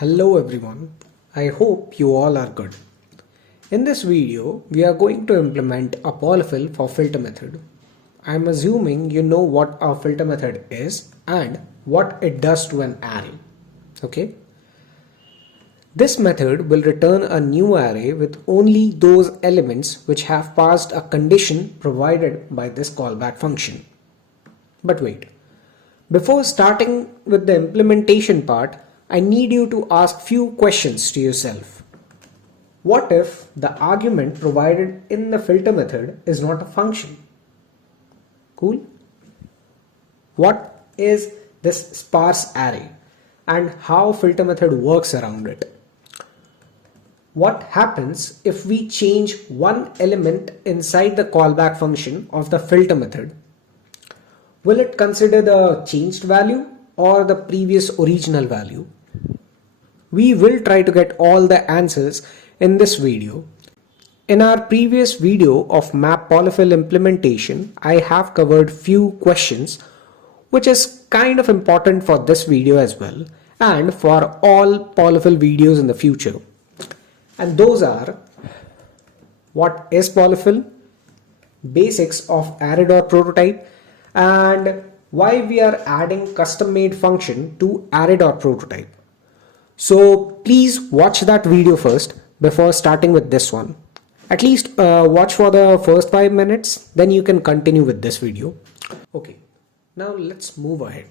Hello everyone, I hope you all are good. In this video, we are going to implement a polyfill for filter method. I am assuming you know what a filter method is and what it does to an array. Okay. This method will return a new array with only those elements which have passed a condition provided by this callback function. But wait, before starting with the implementation part, I need you to ask few questions to yourself. What if the argument provided in the filter method is not a function? Cool. What is this sparse array and how filter method works around it? What happens if we change one element inside the callback function of the filter method? Will it consider the changed value or the previous original value? We will try to get all the answers in this video. In our previous video of map polyfill implementation, I have covered few questions which is kind of important for this video as well and for all polyfill videos in the future. And those are: what is polyfill, basics of Array.prototype, and why we are adding custom made function to Array.prototype. So please watch that video first before starting with this one. At least watch for the first 5 minutes, then you can continue with this video. Okay, now let's move ahead.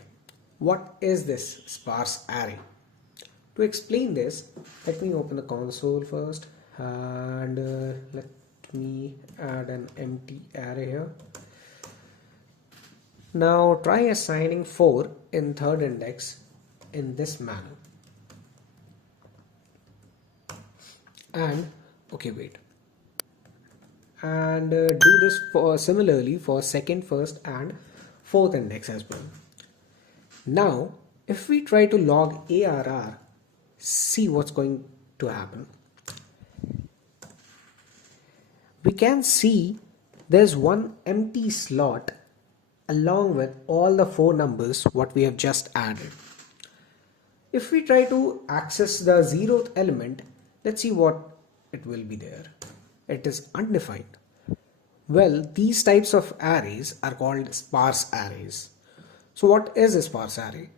What is this sparse array? To explain this, let me open the console first and let me add an empty array here. Now try assigning 4 in third index in this manner. And okay, wait, and do this for similarly for second, first and fourth index as well. Now if we try to log ARR, see what's going to happen. We can see there's one empty slot along with all the 4 numbers what we have just added. If we try to access the 0th element, let's see what it will be there. It is undefined. Well, these types of arrays are called sparse arrays. So what is a sparse array?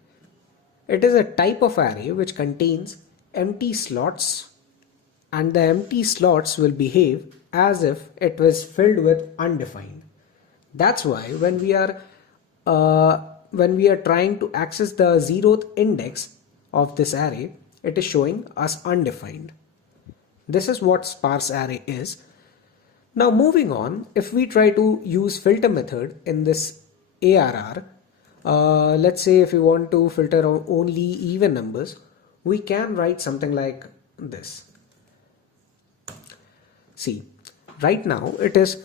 It is a type of array which contains empty slots, and the empty slots will behave as if it was filled with undefined. That's why when we are trying to access the 0th index of this array, it is showing us undefined. This is what sparse array is. Now moving on, if we try to use filter method in this ARR, let's say if we want to filter only even numbers, we can write something like this. See, right now it is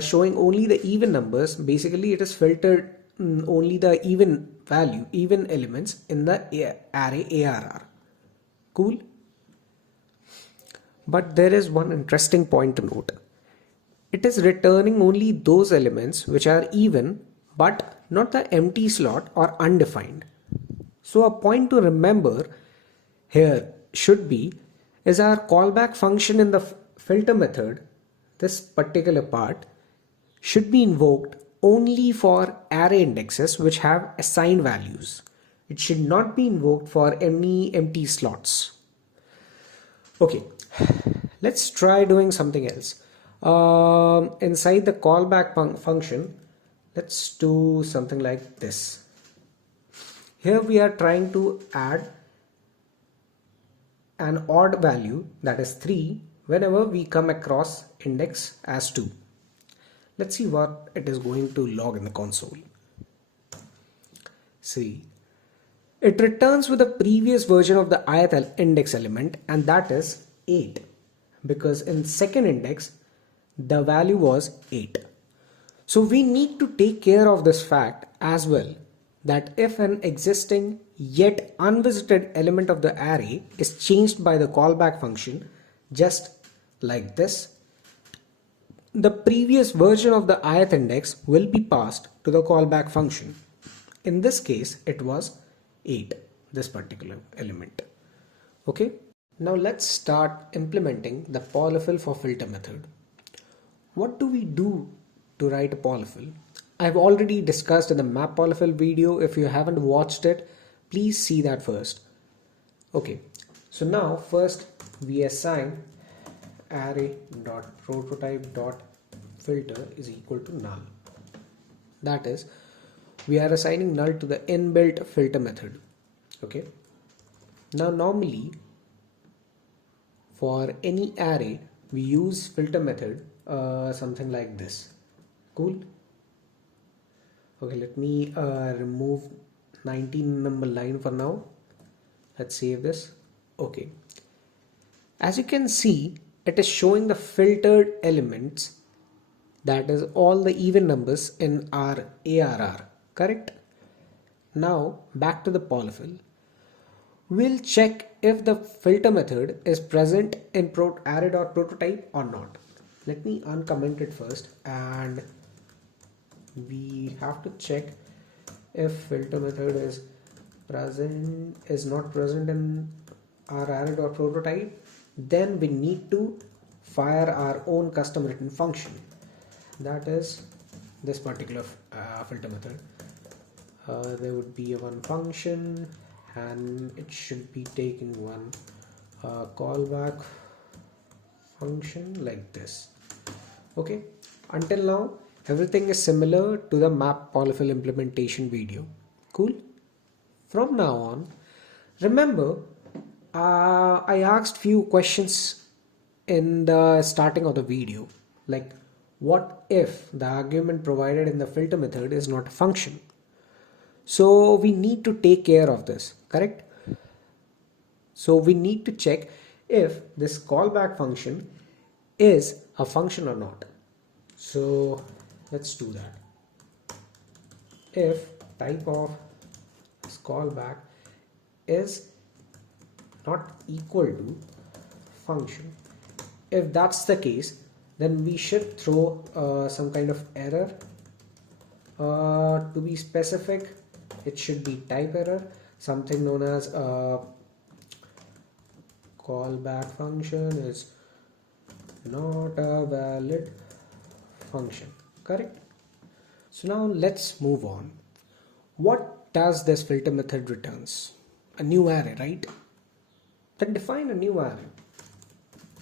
showing only the even numbers. Basically it is filtered only the even value, even elements in the array ARR. Cool. But there is one interesting point to note. It is returning only those elements which are even but not the empty slot or undefined. So a point to remember here should be is our callback function in the filter method. This particular part should be invoked only for array indexes which have assigned values. It should not be invoked for any empty slots. Okay, let's try doing something else. Inside the callback function, let's do something like this. Here we are trying to add an odd value, that is 3, whenever we come across index as 2. Let's see what it is going to log in the console. See, it returns with the previous version of the ith index element, and that is 8, because in second index the value was 8. So we need to take care of this fact as well, that if an existing yet unvisited element of the array is changed by the callback function, just like this, the previous version of the ith index will be passed to the callback function. In this case, it was 8. this particular element. Okay, now let's start implementing the polyfill for filter method. What do we do to write a polyfill? I've already discussed in the map polyfill video. If you haven't watched it, please see that first. Okay, so now first we assign Array.prototype.filter is equal to null. That is, we are assigning null to the inbuilt filter method. Okay, now normally for any array we use filter method something like this. Cool. Okay, let me remove 19 number line for now. Let's save this. Okay, as you can see, it is showing the filtered elements, that is all the even numbers in our ARR, correct? Now back to the polyfill. We'll check if the filter method is present in array.prototype or not. Let me uncomment it first, and we have to check if filter method is not present in our array.prototype. Then we need to fire our own custom written function, that is this particular filter method. There would be one function and it should be taking one callback function like this. Okay, until now everything is similar to the map polyfill implementation video. Cool. From now on, remember I asked few questions in the starting of the video, like what if the argument provided in the filter method is not a function? So we need to take care of this, correct? So we need to check if this callback function is a function or not. So let's do that. If type of this callback is not equal to function, if that's the case, then we should throw some kind of error. To be specific, it should be type error, something known as callback function is not a valid function, correct? So now let's move on. What does this filter method returns? A new array, right? Then define a new array,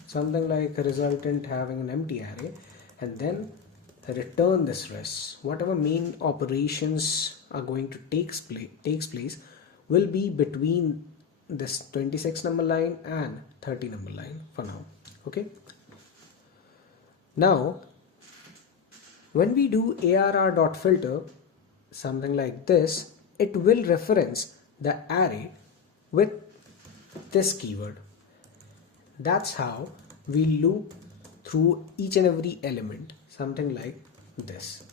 something like a resultant having an empty array, and then return this res. Whatever main operations are going to takes place will be between this 26 number line and 30 number line for now. Okay, now when we do arr.filter something like this, it will reference the array with this keyword. That's how we loop through each and every element, something like this.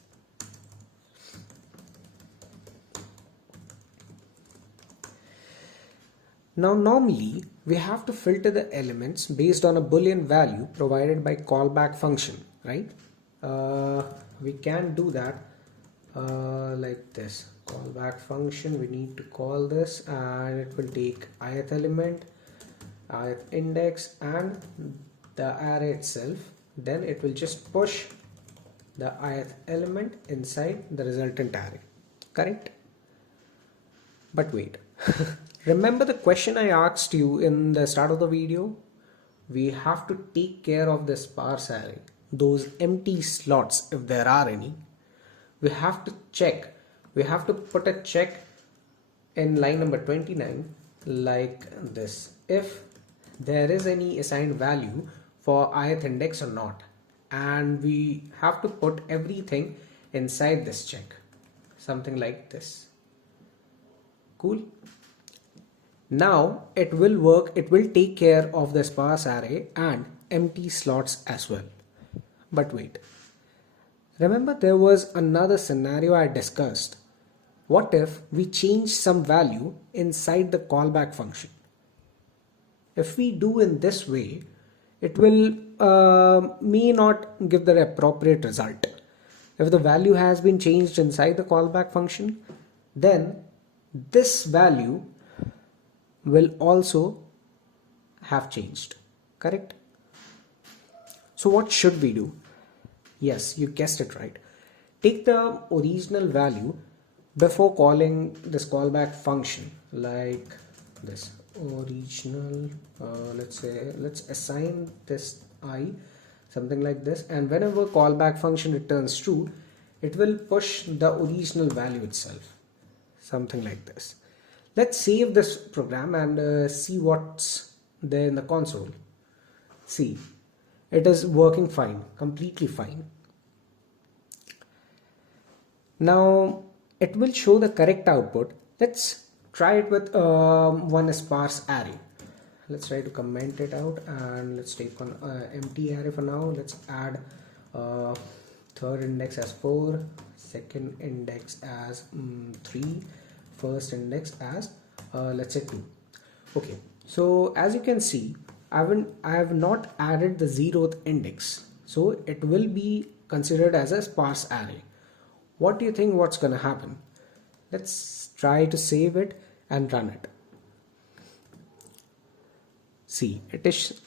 Now normally we have to filter the elements based on a boolean value provided by callback function, right? We can do that like this. Callback function, we need to call this and it will take ith element, ith index and the array itself. Then it will just push the ith element inside the resultant array, correct? But wait, remember the question I asked you in the start of the video? We have to take care of the sparse array, those empty slots if there are any. We have to check, we have to put a check in line number 29 like this, if there is any assigned value for ith index or not, and we have to put everything inside this check, something like this. Cool. Now it will work, it will take care of the sparse array and empty slots as well. But wait, remember there was another scenario I discussed. What if we change some value inside the callback function? If we do in this way, it will may not give the appropriate result. If the value has been changed inside the callback function, then this value will also have changed, correct? So what should we do? Yes, you guessed it right. Take the original value before calling this callback function, like this original, let's assign this I, something like this, and whenever callback function returns true, it will push the original value itself, something like this. Let's save this program and see what's there in the console. See, it is working fine, completely fine. Now it will show the correct output. Let's try it with one sparse array. Let's try to comment it out, and let's take one empty array for now. Let's add third index as 4, second index as 3, first index as let's say 2. Okay, so as you can see, I have not added the 0th index, so it will be considered as a sparse array. What do you think what's gonna happen? Let's try to save it and run it. See, it is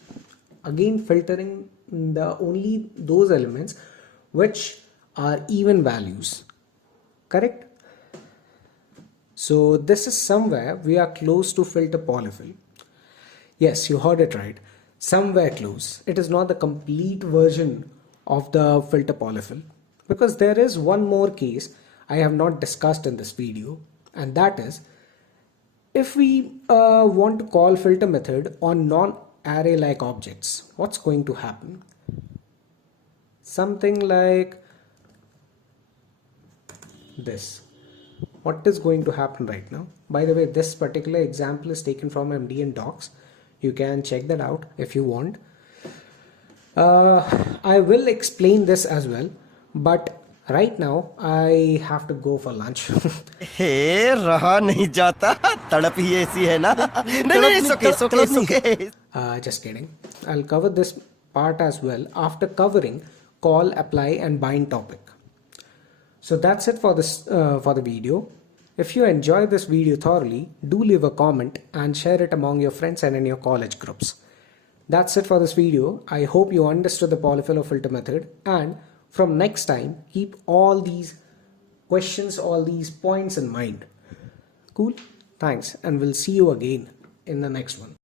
again filtering the only those elements which are even values, correct? So this is somewhere we are close to filter polyfill. Yes, you heard it right, somewhere close. It is not the complete version of the filter polyfill, because there is one more case I have not discussed in this video, and that is if we want to call filter method on non-array like objects, what's going to happen? Something like this. What is going to happen right now? By the way, this particular example is taken from MDN docs. You can check that out if you want. I will explain this as well, but right now I have to go for lunch. हे रहा नहीं जाता तड़प ही ऐसी है ना नहीं it's okay. Just kidding. I'll cover this part as well after covering call, apply and bind topic. So that's it for this for the video. If you enjoyed this video thoroughly, do leave a comment and share it among your friends and in your college groups. That's it for this video. I hope you understood the polyfill or filter method, and from next time keep all these questions, all these points in mind. Cool? Thanks, and we'll see you again in the next one.